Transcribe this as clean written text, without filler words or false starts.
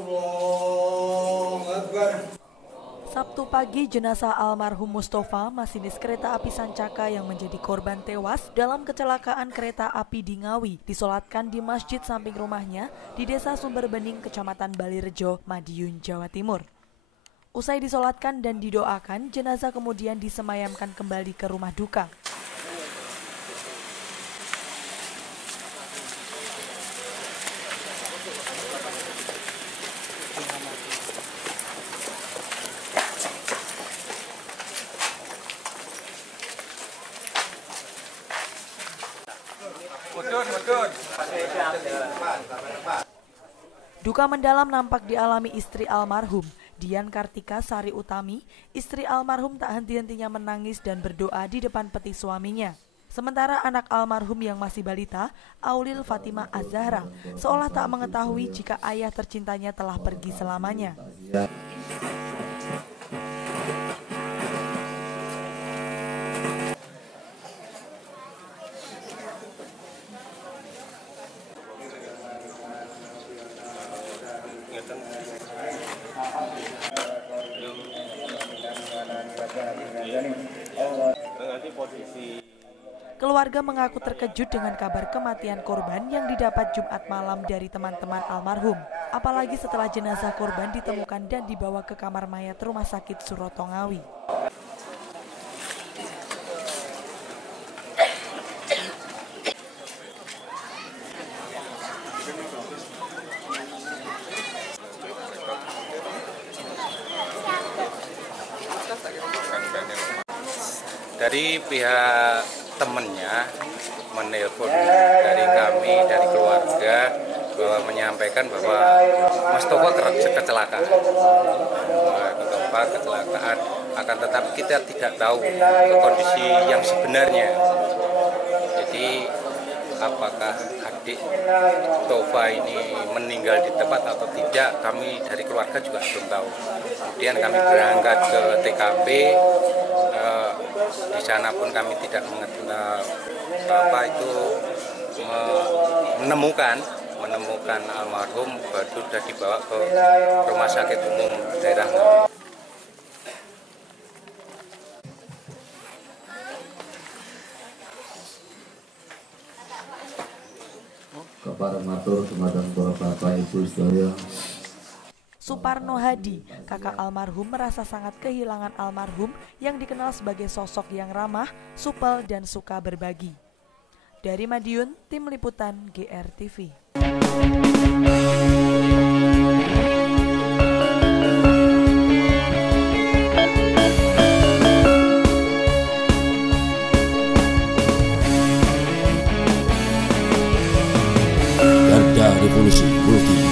Allahu Akbar. Sabtu pagi, jenazah almarhum Mustafa, masinis kereta api Sancaka yang menjadi korban tewas dalam kecelakaan kereta api di Ngawi, disolatkan di masjid samping rumahnya di Desa Sumberbening, Kecamatan Balirejo, Madiun, Jawa Timur. Usai disolatkan dan didoakan, jenazah kemudian disemayamkan kembali ke rumah duka. Duka mendalam nampak dialami istri almarhum, Dian Kartika Sari Utami. Istri almarhum tak henti-hentinya menangis dan berdoa di depan peti suaminya. Sementara anak almarhum yang masih balita, Aulil Fatimah Az-Zahra, seolah tak mengetahui jika ayah tercintanya telah pergi selamanya. Keluarga mengaku terkejut dengan kabar kematian korban yang didapat Jumat malam dari teman-teman almarhum. Apalagi setelah jenazah korban ditemukan dan dibawa ke kamar mayat Rumah Sakit Suroto Ngawi. Dari pihak temannya menelpon dari kami, dari keluarga, bahwa menyampaikan bahwa Mas Tova kecelakaan. Kecelakaan, akan tetapi kita tidak tahu kondisi yang sebenarnya. Jadi apakah adik Tova ini meninggal di tempat atau tidak, kami dari keluarga juga belum tahu. Kemudian kami berangkat ke TKP. Di sana pun kami tidak menemukan almarhum, baru sudah dibawa ke Rumah Sakit Umum Daerah Ngawi. Kepada matur kepada Bapak Ibu sedaya. Suparno Hadi, kakak almarhum, merasa sangat kehilangan almarhum yang dikenal sebagai sosok yang ramah, supel, dan suka berbagi. Dari Madiun, Tim Liputan GRTV. Garda Revolusi Multi